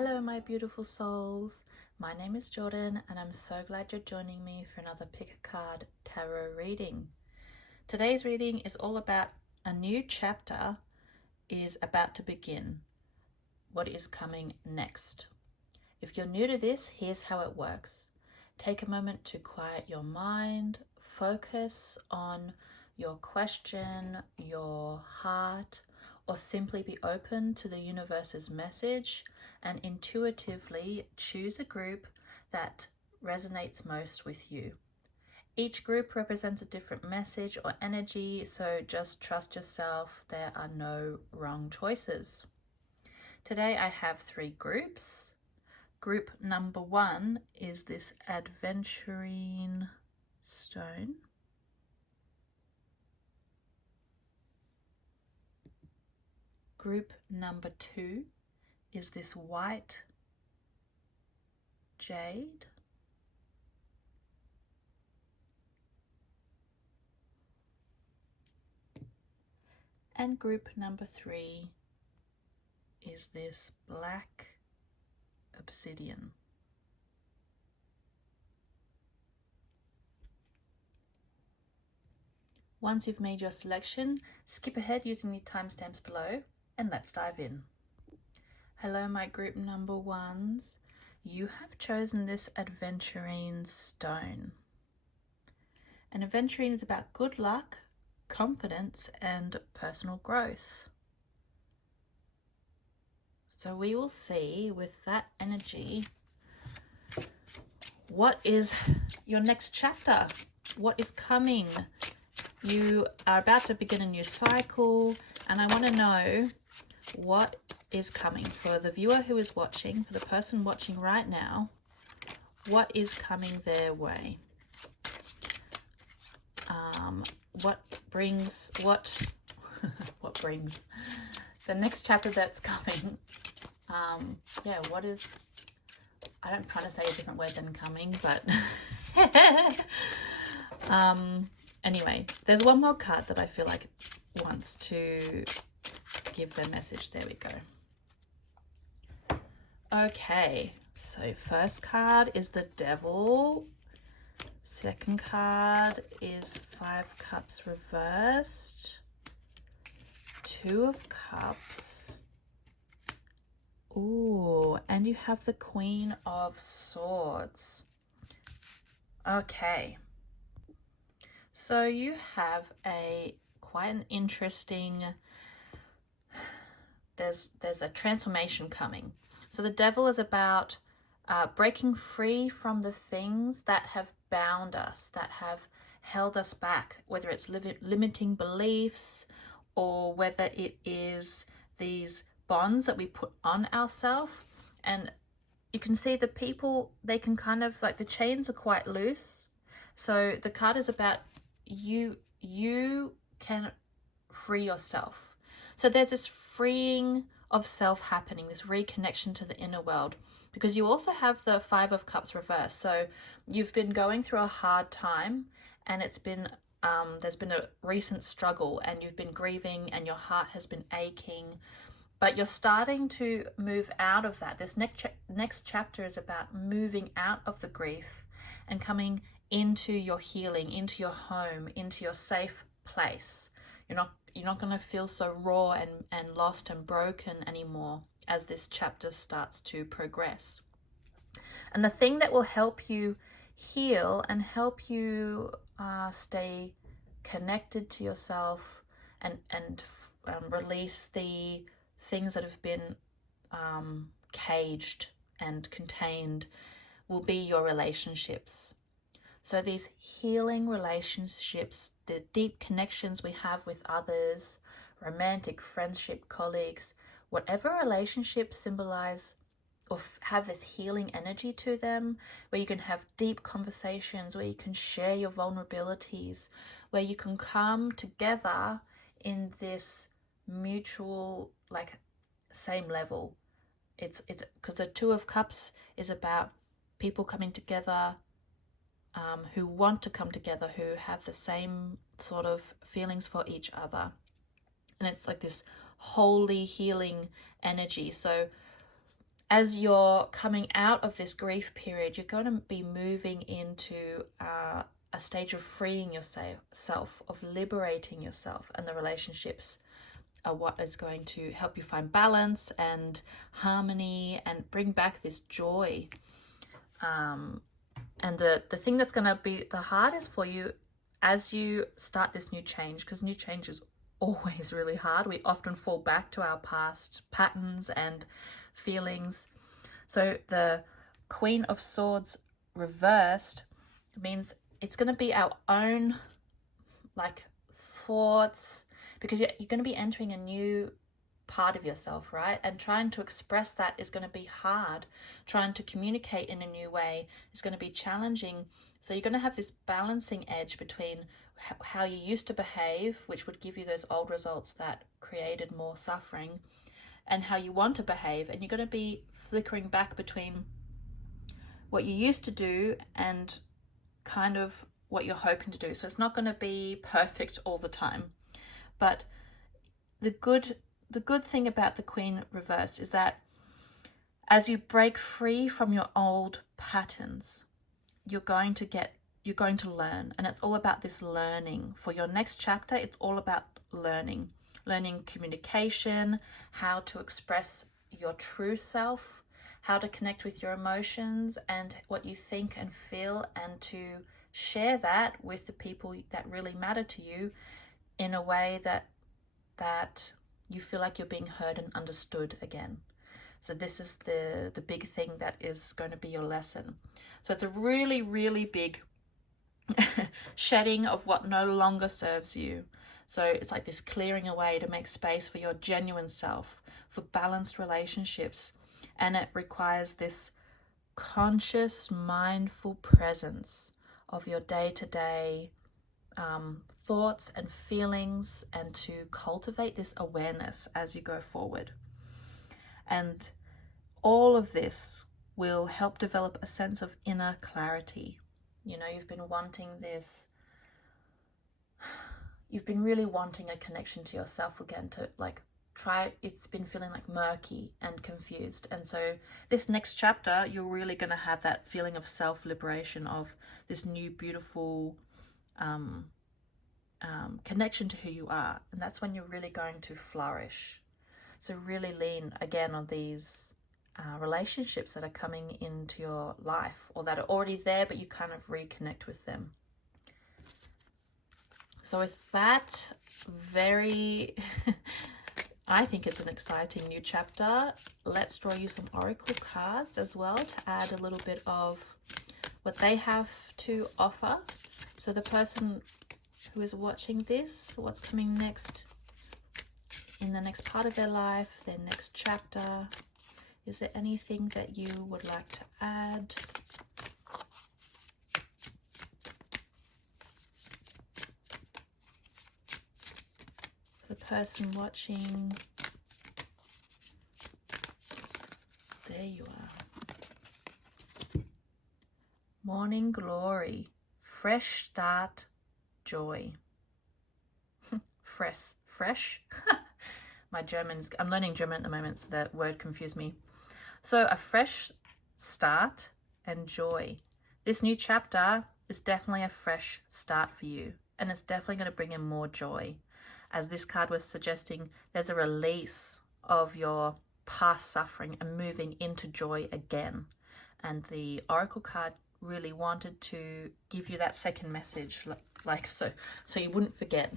Hello my beautiful souls, my name is Jordan and I'm so glad you're joining me for another pick a card tarot reading. Today's reading is all about a new chapter is about to begin. What is coming next? If you're new to this, here's how it works. Take a moment to quiet your mind, focus on your question, your heart, or simply be open to the universe's message and intuitively choose a group that resonates most with you. Each group represents a different message or energy, so just trust yourself. There are no wrong choices. Today I have 3 groups. Group number 1 is this adventurine stone. Group number 2 is this white jade. And group number 3 is this black obsidian. Once you've made your selection, skip ahead using the timestamps below and let's dive in. Hello my group number 1s. You have chosen this adventurine stone. An adventurine is about good luck, confidence and personal growth. So we will see with that energy, what is your next chapter? What is coming? You are about to begin a new cycle and I want to know what is coming for the viewer who is watching, for the person watching right now. What is coming their way? What brings what brings the next chapter that's coming? What is, I'm trying to say a different word than coming, but anyway, there's one more card that I feel like wants to give their message. There we go. Okay, so first card is the Devil. Second card is 5 Cups reversed. 2 of Cups. Ooh, and you have the Queen of Swords. Okay. So you have quite an interesting, there's a transformation coming. So the Devil is about breaking free from the things that have bound us, that have held us back, whether it's limiting beliefs or whether it is these bonds that we put on ourselves. And you can see the people, they can kind of like, the chains are quite loose. So the card is about you can free yourself. So there's this freeing of self happening, this reconnection to the inner world, because you also have the 5 of Cups reversed. So you've been going through a hard time and it's been there's been a recent struggle and you've been grieving and your heart has been aching, but you're starting to move out of that. This next chapter is about moving out of the grief and coming into your healing, into your home, into your safe place. You're not going to feel so raw and lost and broken anymore as this chapter starts to progress. And the thing that will help you heal and help you stay connected to yourself and release the things that have been caged and contained will be your relationships. So these healing relationships, the deep connections we have with others, romantic, friendship, colleagues, whatever relationships symbolize or have this healing energy to them, where you can have deep conversations, where you can share your vulnerabilities, where you can come together in this mutual, like, same level. It's because the 2 of Cups is about people coming together, who want to come together, who have the same sort of feelings for each other. And it's like this holy healing energy. So as you're coming out of this grief period, you're going to be moving into a stage of freeing yourself, of liberating yourself, and the relationships are what is going to help you find balance and harmony and bring back this joy. And the thing that's going to be the hardest for you as you start this new change, because new change is always really hard. We often fall back to our past patterns and feelings. So the Queen of Swords reversed means it's going to be our own like thoughts, because you're going to be entering a new part of yourself, right? And trying to express that is going to be hard. Trying to communicate in a new way is going to be challenging. So you're going to have this balancing edge between how you used to behave, which would give you those old results that created more suffering, and how you want to behave. And you're going to be flickering back between what you used to do and kind of what you're hoping to do. So it's not going to be perfect all the time. But the good thing about the Queen reverse is that as you break free from your old patterns, you're going to learn. And it's all about this learning. For your next chapter, it's all about learning communication, how to express your true self, how to connect with your emotions and what you think and feel, and to share that with the people that really matter to you in a way that you feel like you're being heard and understood again. So this is the big thing that is going to be your lesson. So it's a really, really big shedding of what no longer serves you. So it's like this clearing away to make space for your genuine self, for balanced relationships. And it requires this conscious, mindful presence of your day-to-day thoughts and feelings, and to cultivate this awareness as you go forward. And all of this will help develop a sense of inner clarity. You know, you've been wanting this, you've been really wanting a connection to yourself again, to like try, it's been feeling like murky and confused. And so this next chapter, you're really going to have that feeling of self-liberation, of this new beautiful connection to who you are. And that's when you're really going to flourish. So really lean again on these relationships that are coming into your life, or that are already there, but you kind of reconnect with them. So with that, very I think it's an exciting new chapter. Let's draw you some oracle cards as well to add a little bit of what they have to offer. So the person who is watching this, what's coming next in the next part of their life, their next chapter. Is there anything that you would like to add? The person watching, there you are. Morning glory, fresh start, joy. Fresh. My German's, I'm learning German at the moment, so that word confused me. So a fresh start and joy. This new chapter is definitely a fresh start for you, and it's definitely going to bring in more joy. As this card was suggesting, there's a release of your past suffering and moving into joy again. And the oracle card really wanted to give you that second message, like so you wouldn't forget.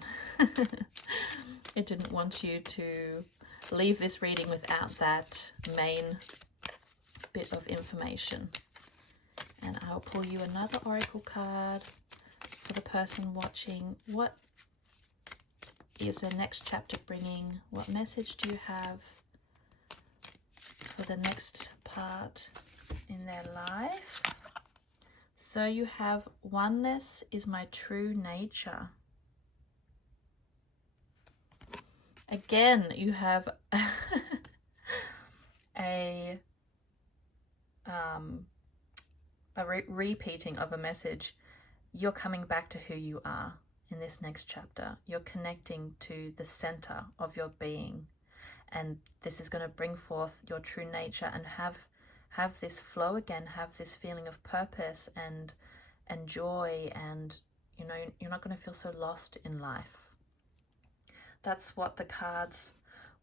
It didn't want you to leave this reading without that main bit of information. And I'll pull you another oracle card for the person watching. What is the next chapter bringing? What message do you have for the next part in their life? So you have oneness is my true nature. Again, you have a repeating of a message. You're coming back to who you are in this next chapter. You're connecting to the center of your being. and this is going to bring forth your true nature and have this flow again, have this feeling of purpose and joy, and you know, you're not going to feel so lost in life. That's what the cards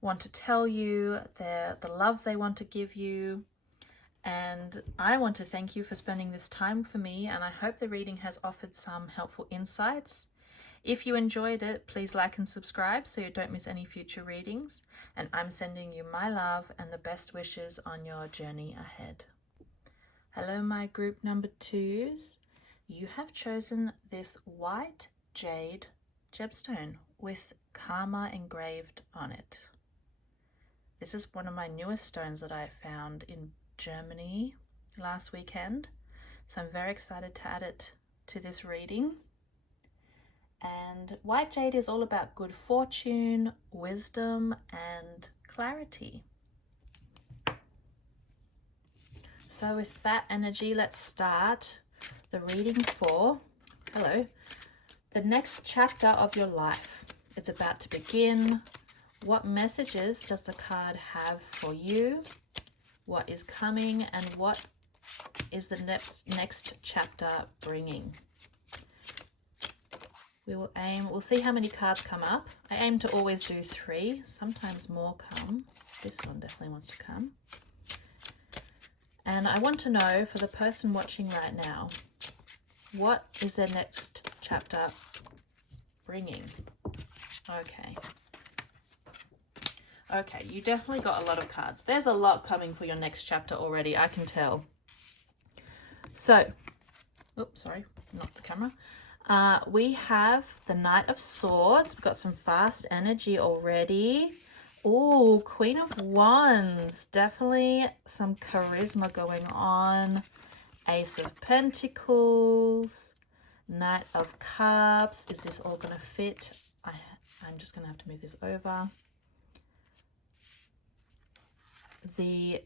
want to tell you. They're the love they want to give you. And I want to thank you for spending this time for me, and I hope the reading has offered some helpful insights. If you enjoyed it, please like and subscribe so you don't miss any future readings. And I'm sending you my love and the best wishes on your journey ahead. Hello, my group number 2s. You have chosen this white jade gemstone with karma engraved on it. This is one of my newest stones that I found in Germany last weekend, so I'm very excited to add it to this reading. And white jade is all about good fortune, wisdom, and clarity. So with that energy, let's start the reading for, hello, the next chapter of your life. It's about to begin. What messages does the card have for you? What is coming, and what is the next chapter bringing? We'll see how many cards come up. I aim to always do 3, sometimes more come. This one definitely wants to come. And I want to know, for the person watching right now, what is their next chapter bringing? Okay, you definitely got a lot of cards. There's a lot coming for your next chapter already, I can tell. So, oops, sorry, not the camera. We have the Knight of Swords. We've got some fast energy already. Oh, Queen of Wands. Definitely some charisma going on. Ace of Pentacles. Knight of Cups. Is this all going to fit? I'm just going to have to move this over. The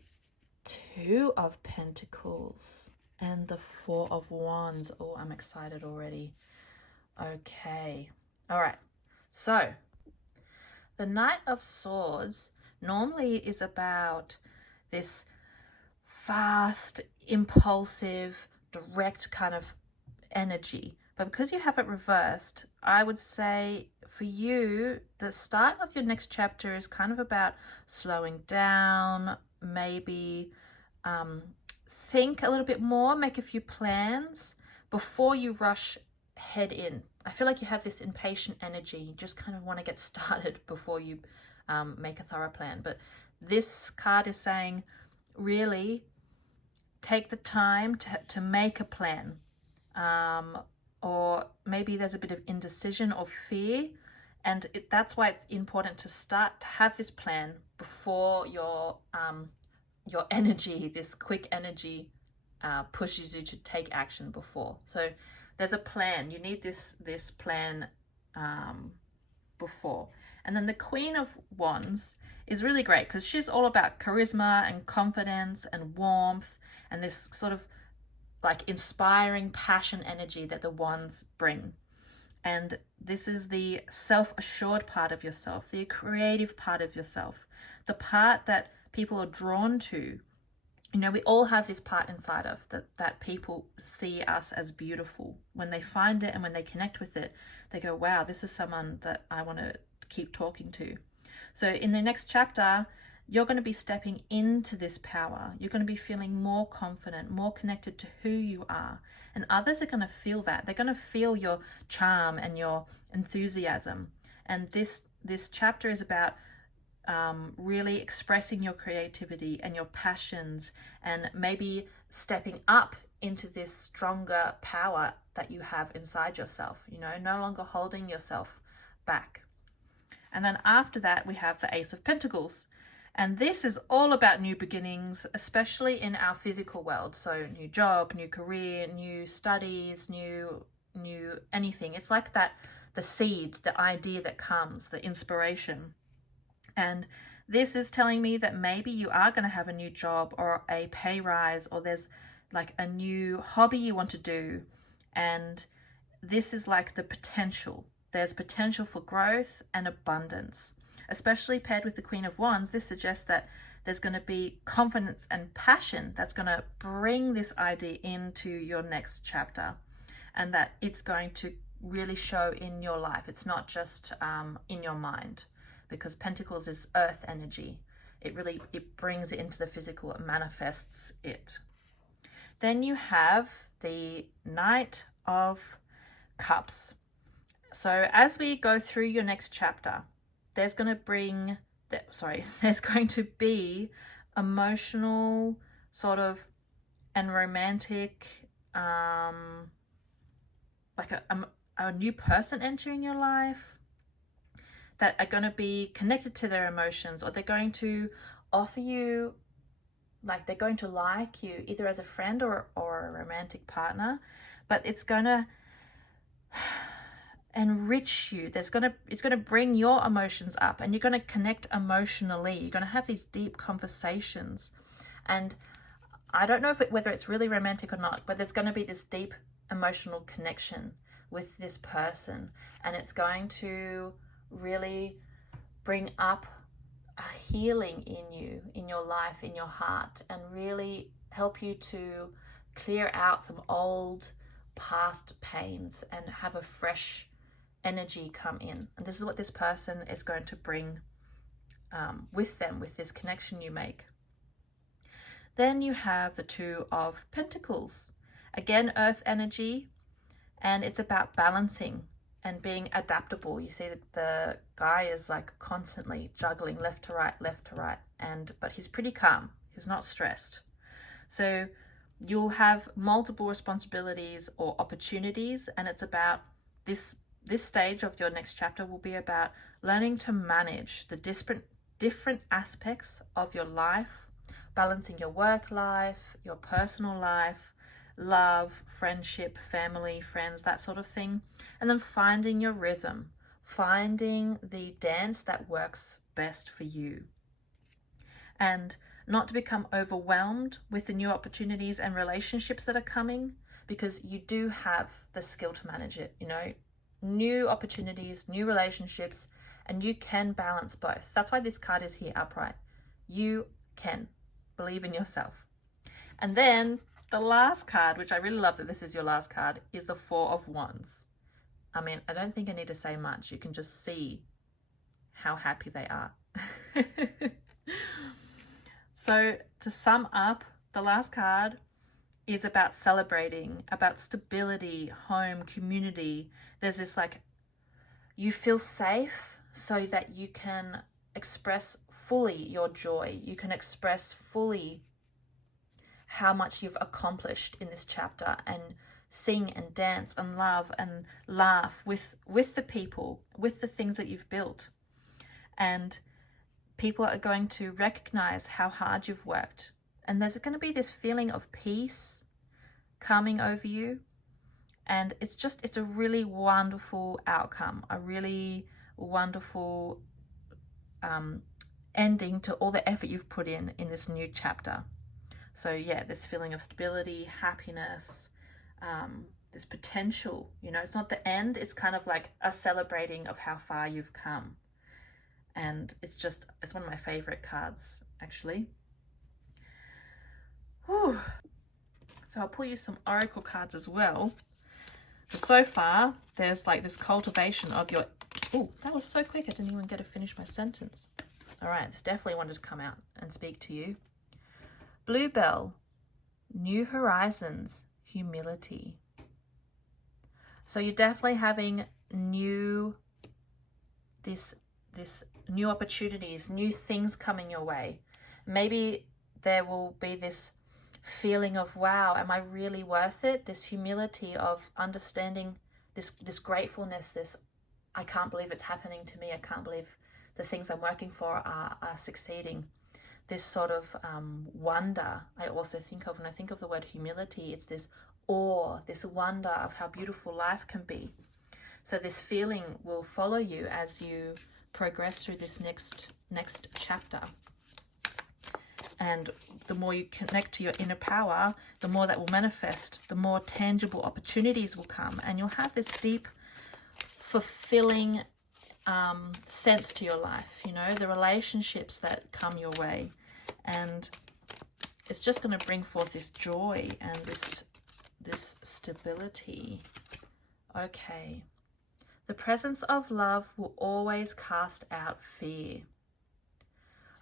Two of Pentacles and the Four of Wands. Oh, I'm excited already. Okay. All right. So the Knight of Swords normally is about this fast, impulsive, direct kind of energy. But because you have it reversed, I would say for you, the start of your next chapter is kind of about slowing down, maybe think a little bit more, make a few plans before you rush head in. I feel like you have this impatient energy. You just kind of want to get started before you make a thorough plan. But this card is saying, really take the time to make a plan. Or maybe there's a bit of indecision or fear, and that's why it's important to start to have this plan before your energy, this quick energy, pushes you to take action before. So there's a plan. You need this plan before. And then the Queen of Wands is really great because she's all about charisma and confidence and warmth and this sort of like inspiring passion energy that the wands bring. And this is the self-assured part of yourself, the creative part of yourself, the part that people are drawn to. You know, we all have this part inside of that people see us as beautiful. When they find it and when they connect with it, they go, wow, this is someone that I want to keep talking to. So in the next chapter, you're going to be stepping into this power. You're going to be feeling more confident, more connected to who you are. And others are going to feel that. They're going to feel your charm and your enthusiasm. And this chapter is about really expressing your creativity and your passions, and maybe stepping up into this stronger power that you have inside yourself, you know, no longer holding yourself back. And then after that, we have the Ace of Pentacles. And this is all about new beginnings, especially in our physical world. So new job, new career, new studies, new anything. It's like that, the seed, the idea that comes, the inspiration. And this is telling me that maybe you are going to have a new job or a pay rise, or there's like a new hobby you want to do. And this is like the potential. There's potential for growth and abundance. especially paired with the Queen of Wands. This suggests that there's going to be confidence and passion that's going to bring this idea into your next chapter, and that it's going to really show in your life. It's not just in your mind, because Pentacles is earth energy. It brings it into the physical, it manifests it. Then you have the Knight of Cups. So as we go through your next chapter, there's going to be emotional sort of and romantic, like a new person entering your life that are going to be connected to their emotions, or they're going to offer you, like they're going to like you either as a friend or a romantic partner, but it's going to enrich you. It's going to bring your emotions up, and you're going to connect emotionally. You're going to have these deep conversations, and I don't know whether it's really romantic or not, but there's going to be this deep emotional connection with this person, and it's going to really bring up a healing in you, in your life, in your heart, and really help you to clear out some old past pains and have a fresh energy come in. And this is what this person is going to bring with them, with this connection you make. Then you have the Two of Pentacles. Again, earth energy, and it's about balancing and being adaptable. You see that the guy is like constantly juggling left to right, but he's pretty calm. He's not stressed. So you'll have multiple responsibilities or opportunities, and it's about this stage of your next chapter will be about learning to manage the different aspects of your life, balancing your work life, your personal life, love, friendship, family, friends, that sort of thing. And then finding your rhythm, finding the dance that works best for you. And not to become overwhelmed with the new opportunities and relationships that are coming, because you do have the skill to manage it, you know, new opportunities, new relationships, and you can balance both. That's why this card is here upright. You can believe in yourself. And then the last card, which I really love that this is your last card, is the Four of Wands. I mean, I don't think I need to say much. You can just see how happy they are. So to sum up, the last card is about celebrating, about stability, home, community. There's this like, you feel safe so that you can express fully your joy. You can express fully how much you've accomplished in this chapter, and sing and dance and love and laugh with the people, with the things that you've built. And people are going to recognize how hard you've worked. And there's going to be this feeling of peace coming over you. And it's a really wonderful outcome, a really wonderful ending to all the effort you've put in this new chapter. So yeah, this feeling of stability, happiness, this potential, you know, it's not the end, it's kind of like a celebrating of how far you've come. And it's one of my favorite cards, actually. Whew. So I'll pull you some oracle cards as well. But so far, there's like this cultivation of your... Oh, that was so quick, I didn't even get to finish my sentence. All right, this definitely wanted to come out and speak to you. Bluebell, new horizons, humility. So you're definitely having new opportunities, new things coming your way. Maybe there will be this feeling of, wow, am I really worth it? This humility of understanding this gratefulness, this, I can't believe it's happening to me. I can't believe the things I'm working for are succeeding. This sort of wonder I also think of when I think of the word humility. It's this awe, this wonder of how beautiful life can be. So this feeling will follow you as you progress through this next chapter. And the more you connect to your inner power, the more that will manifest, the more tangible opportunities will come, and you'll have this deep, fulfilling sense to your life, you know, the relationships that come your way. And it's just going to bring forth this joy and this stability. Okay. The presence of love will always cast out fear.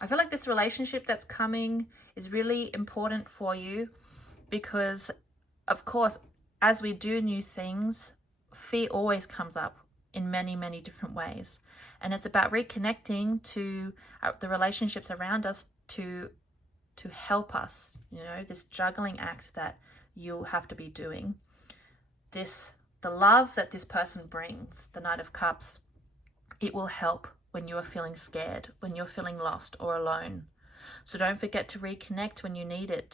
I feel like this relationship that's coming is really important for you because, of course, as we do new things, fear always comes up in many, many different ways. And it's about reconnecting to the relationships around us to help us, you know, this juggling act that you'll have to be doing. The love that this person brings, the Knight of Cups, it will help when you are feeling scared, when you're feeling lost or alone. So don't forget to reconnect when you need it,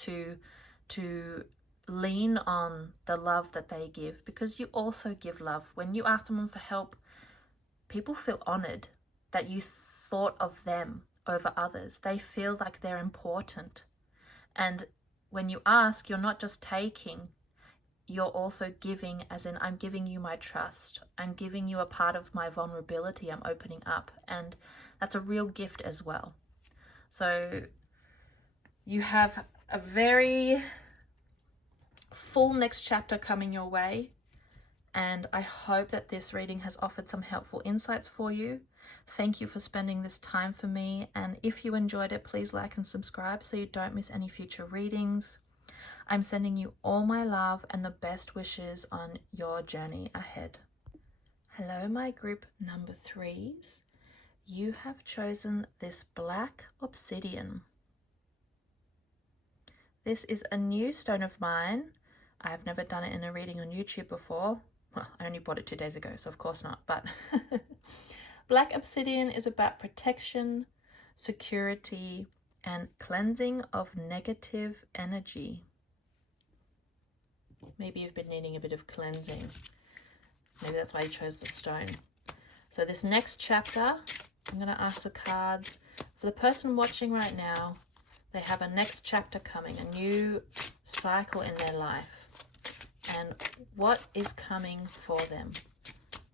to lean on the love that they give, because you also give love. When you ask someone for help, people feel honored that you thought of them over others. They feel like they're important. And when you ask, you're not just taking, you're also giving, as in, I'm giving you my trust. I'm giving you a part of my vulnerability. I'm opening up. And that's a real gift as well. So you have a very full next chapter coming your way. And I hope that this reading has offered some helpful insights for you. Thank you for spending this time for me. And if you enjoyed it, please like and subscribe so you don't miss any future readings. I'm sending you all my love and the best wishes on your journey ahead. Hello, my group number 3s. You have chosen this black obsidian. This is a new stone of mine. I've never done it in a reading on YouTube before. Well, I only bought it 2 days ago, so of course not. But black obsidian is about protection, security, and cleansing of negative energy. Maybe you've been needing a bit of cleansing. Maybe that's why you chose the stone. So this next chapter, I'm going to ask the cards. For the person watching right now, they have a next chapter coming, a new cycle in their life. And what is coming for them?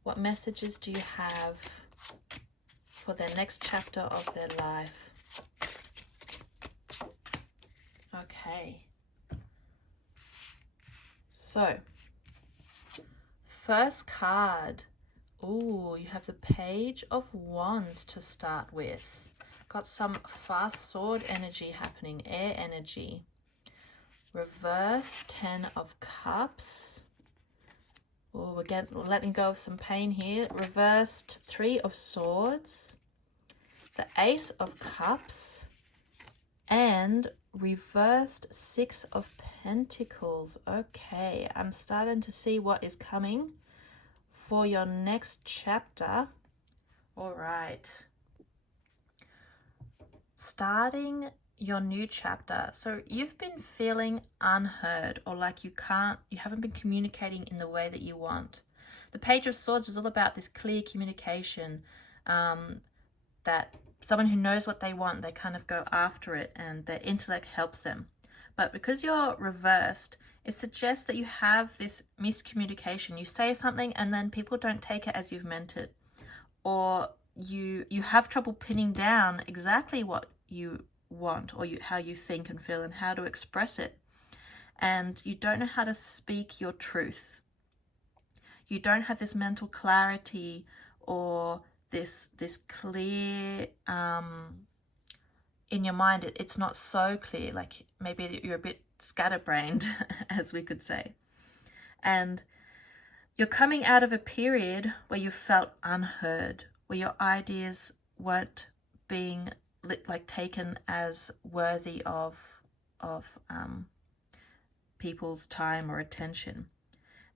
What messages do you have for their next chapter of their life? Okay. So, first card. Ooh, you have the Page of Wands to start with. Got some fast sword energy happening, air energy. Reverse 10 of Cups. Oh, we're letting go of some pain here. Reversed 3 of Swords. The Ace of Cups. And reversed 6 of Pentacles. Okay, I'm starting to see what is coming for your next chapter. All right. Starting your new chapter. So you've been feeling unheard, or like you haven't been communicating in the way that you want. The Page of Swords is all about this clear communication, that someone who knows what they want, they kind of go after it and their intellect helps them. But because you're reversed, it suggests that you have this miscommunication. You say something and then people don't take it as you've meant it. Or you have trouble pinning down exactly what you want, or how you think and feel and how to express it. And you don't know how to speak your truth. You don't have this mental clarity or this clear in your mind. It's not so clear, like maybe you're a bit scatterbrained, as we could say. And you're coming out of a period where you felt unheard, where your ideas weren't being taken as worthy of people's time or attention.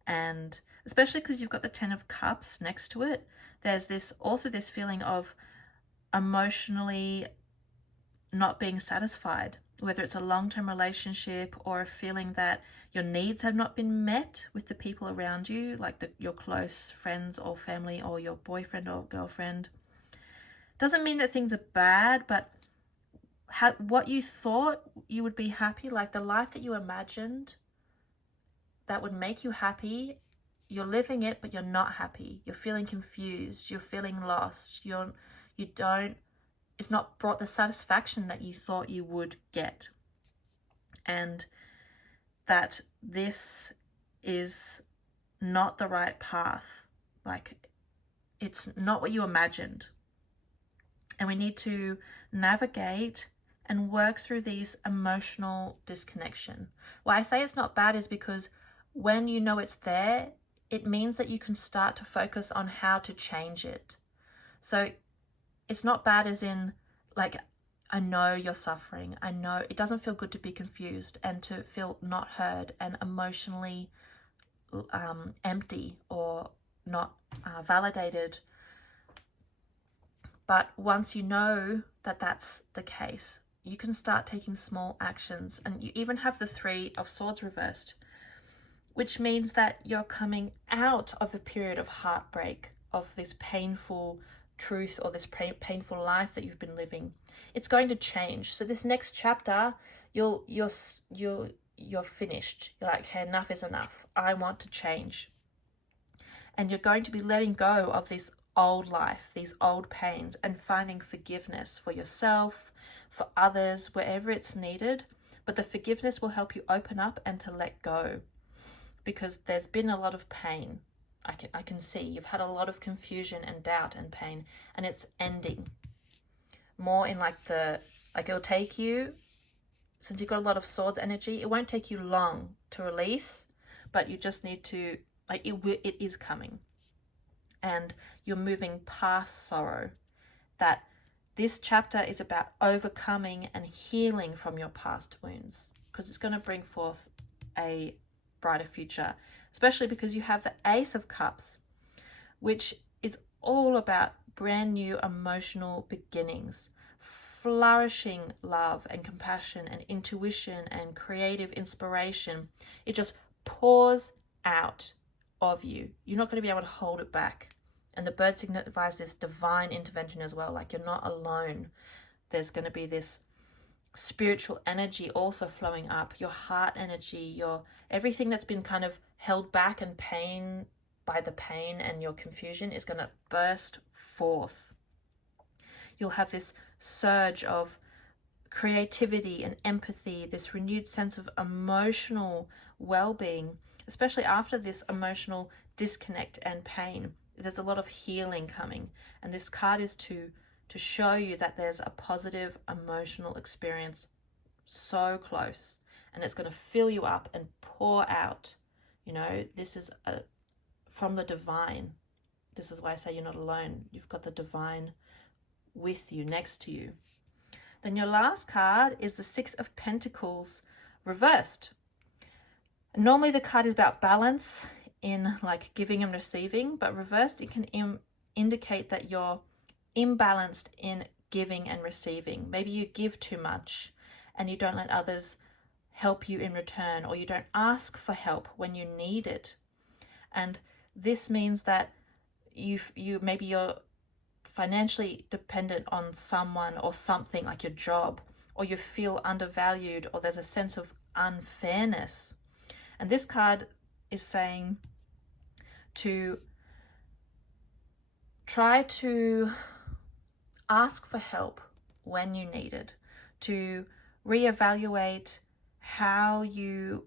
And especially because you've got the 10 of Cups next to it, there's also this feeling of emotionally not being satisfied, whether it's a long-term relationship or a feeling that your needs have not been met with the people around you, like your close friends or family or your boyfriend or girlfriend. Doesn't mean that things are bad, but what you thought you would be happy, like the life that you imagined that would make you happy, you're living it, but you're not happy. You're feeling confused. You're feeling lost. It's not brought the satisfaction that you thought you would get. And that this is not the right path. Like, it's not what you imagined. And we need to navigate and work through these emotional disconnection. Why I say it's not bad is because when you know it's there, it means that you can start to focus on how to change it. So it's not bad as in, like, I know you're suffering. I know it doesn't feel good to be confused and to feel not heard and emotionally empty or not validated. But once you know that that's the case, you can start taking small actions. And you even have the 3 of Swords reversed, which means that you're coming out of a period of heartbreak, of this painful truth or this painful life that you've been living. It's going to change. So this next chapter, you're finished. You're like, okay, enough is enough. I want to change. And you're going to be letting go of this old life, these old pains, and finding forgiveness for yourself, for others, wherever it's needed. But the forgiveness will help you open up and to let go, because there's been a lot of pain. I can see you've had a lot of confusion and doubt and pain, and it's ending. More in like it'll take you, since you've got a lot of Swords energy, it won't take you long to release, but you just need to, it is coming. And you're moving past sorrow. That this chapter is about overcoming and healing from your past wounds, because it's going to bring forth a brighter future, especially because you have the Ace of Cups, which is all about brand new emotional beginnings, flourishing love and compassion and intuition and creative inspiration. It just pours out of you. You're not going to be able to hold it back. And the bird signifies this divine intervention as well. Like, you're not alone. There's going to be this spiritual energy also flowing up, your heart energy, your everything that's been kind of held back and pain by the pain and your confusion is going to burst forth. You'll have this surge of creativity and empathy, this renewed sense of emotional well-being, especially after this emotional disconnect and pain. There's a lot of healing coming, and this card is to show you that there's a positive emotional experience so close, and it's going to fill you up and pour out. You know, this is from the divine. This is why I say you're not alone. You've got the divine with you, next to you. Then your last card is the 6 of Pentacles reversed. Normally the card is about balance in like giving and receiving, but reversed, it can indicate that you're imbalanced in giving and receiving. Maybe you give too much and you don't let others help you in return, or you don't ask for help when you need it. And this means that maybe you're financially dependent on someone or something, like your job, or you feel undervalued, or there's a sense of unfairness. And this card is saying to try to ask for help when you need it, to reevaluate how you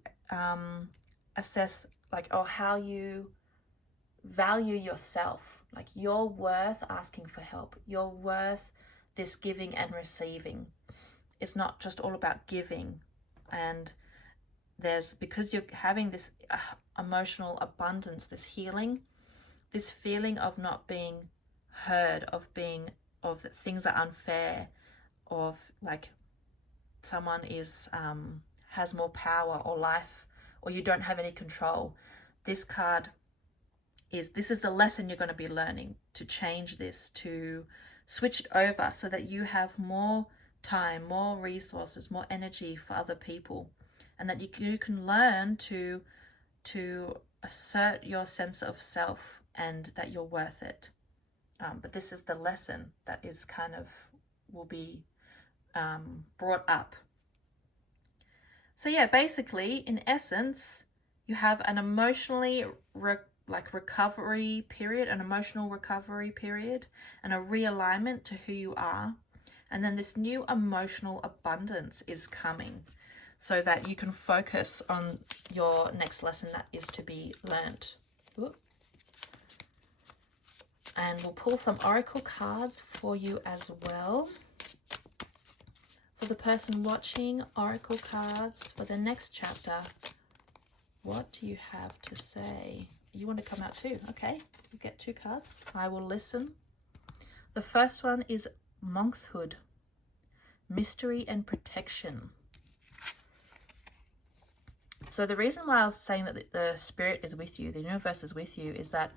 assess, or how you value yourself. Like, you're worth asking for help. You're worth this giving and receiving. It's not just all about giving. And because you're having this emotional abundance, this healing, this feeling of not being heard, of that things are unfair, of like someone has more power or life, or you don't have any control. This is the lesson you're going to be learning, to change this, to switch it over so that you have more time, more resources, more energy for other people, and that you can learn to assert your sense of self and that you're worth it. But this is the lesson that is will be brought up. So yeah, basically, in essence, you have an emotionally like recovery period, an emotional recovery period, and a realignment to who you are. And then this new emotional abundance is coming so that you can focus on your next lesson that is to be learnt. Ooh. And we'll pull some oracle cards for you as well. For the person watching, oracle cards for the next chapter. What do you have to say? You want to come out too? Okay, you get 2 cards. I will listen. The first one is Monkshood, mystery and protection. So the reason why I was saying that the spirit is with you, the universe is with you, is that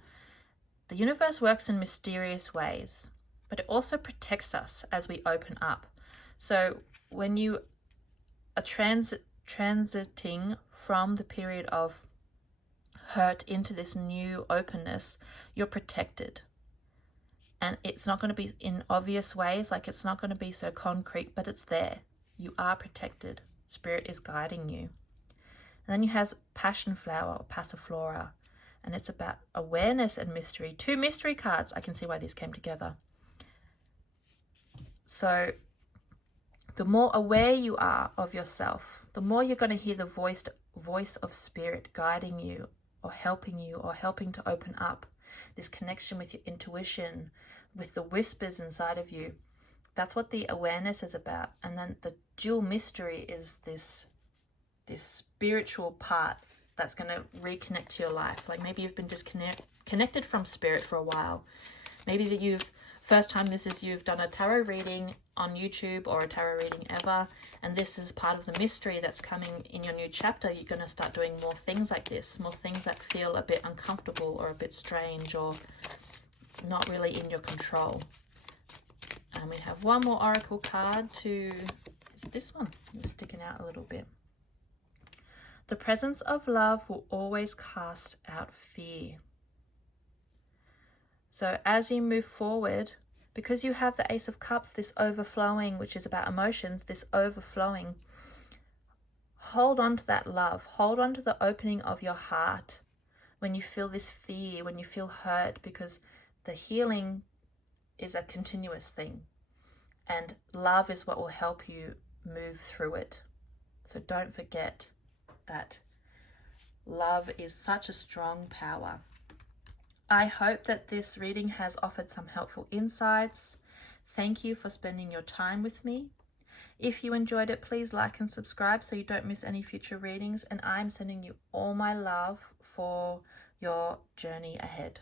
the universe works in mysterious ways, but it also protects us as we open up. So when you are transiting from the period of hurt into this new openness, you're protected. And it's not going to be in obvious ways, like it's not going to be so concrete, but it's there. You are protected. Spirit is guiding you. And then you have Passion Flower or Passiflora, and it's about awareness and mystery. 2 mystery cards. I can see why these came together. So the more aware you are of yourself, the more you're going to hear the voice of spirit guiding you or helping to open up this connection with your intuition, with the whispers inside of you. That's what the awareness is about. And then the dual mystery is this spiritual part that's going to reconnect to your life. Like maybe you've been disconnected from spirit for a while. Maybe that you've done a tarot reading on YouTube or a tarot reading ever, and this is part of the mystery that's coming in your new chapter. You're going to start doing more things like this, more things that feel a bit uncomfortable or a bit strange or not really in your control. And we have one more oracle card is it this one? It's sticking out a little bit. The presence of love will always cast out fear. So as you move forward, because you have the Ace of Cups, this overflowing, which is about emotions, this overflowing, hold on to that love. Hold on to the opening of your heart when you feel this fear, when you feel hurt, because the healing is a continuous thing. And love is what will help you move through it. So don't forget that love is such a strong power. I hope that this reading has offered some helpful insights. Thank you for spending your time with me. If you enjoyed it, please like and subscribe so you don't miss any future readings. And I'm sending you all my love for your journey ahead.